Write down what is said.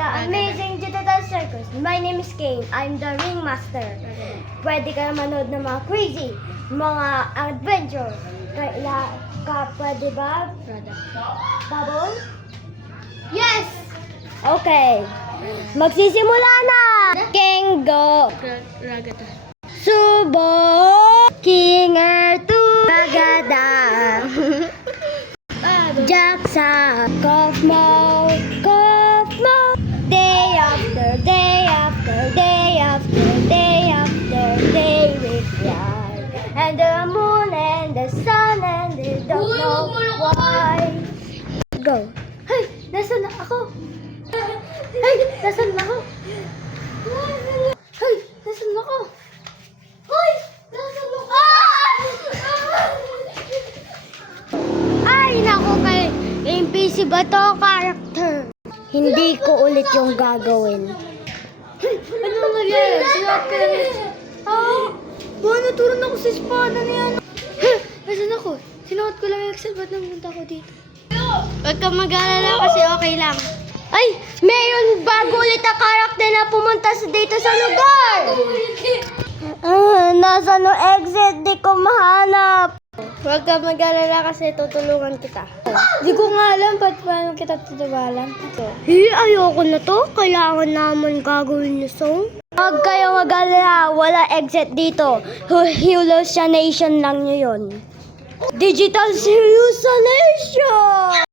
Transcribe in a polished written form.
the Amazing Digital Circus. My name is Kane. I'm the ringmaster. Pwede ka manood ng mga crazy, mga adventure. Pwede ba? Bubble? Yes! Okay. Magsisimula na! Kengo! Ragata. Subo! Kinger to Ragada! Jaksa! Cough mo! Cough mo! Day after day after day after day after day we fly. And the moon and the sun and they don't know why. Go! Hey! Nasaan na ako? Hey! Nasaan na ako? Hey! Nasaan na ako? Hoy! Nasaan ako? Ay! Naku kay NPC ba to character? Hindi ko ulit yung gagawin. Hey! Anong nangyari? Sinuot ko lang yun. Naturon ako sa espada na yan. Nasaan ako? Sinuot ko lang yung Excel. Ba't namunta ako dito? Huwag kang mag-alala kasi okay lang. Ay! Mayroon bago ulit na karakter na pumunta dito sa lugar! Nasa no exit? Di ko mahanap. Huwag kang mag-alala kasi tutulungan kita. Di ko nga alam paano kita tutulungan. Ayoko na to. Kailangan naman gagawin yung song. Huwag kayong mag-alala. Wala exit dito. Hallucination lang nyo yun. Digital hallucination!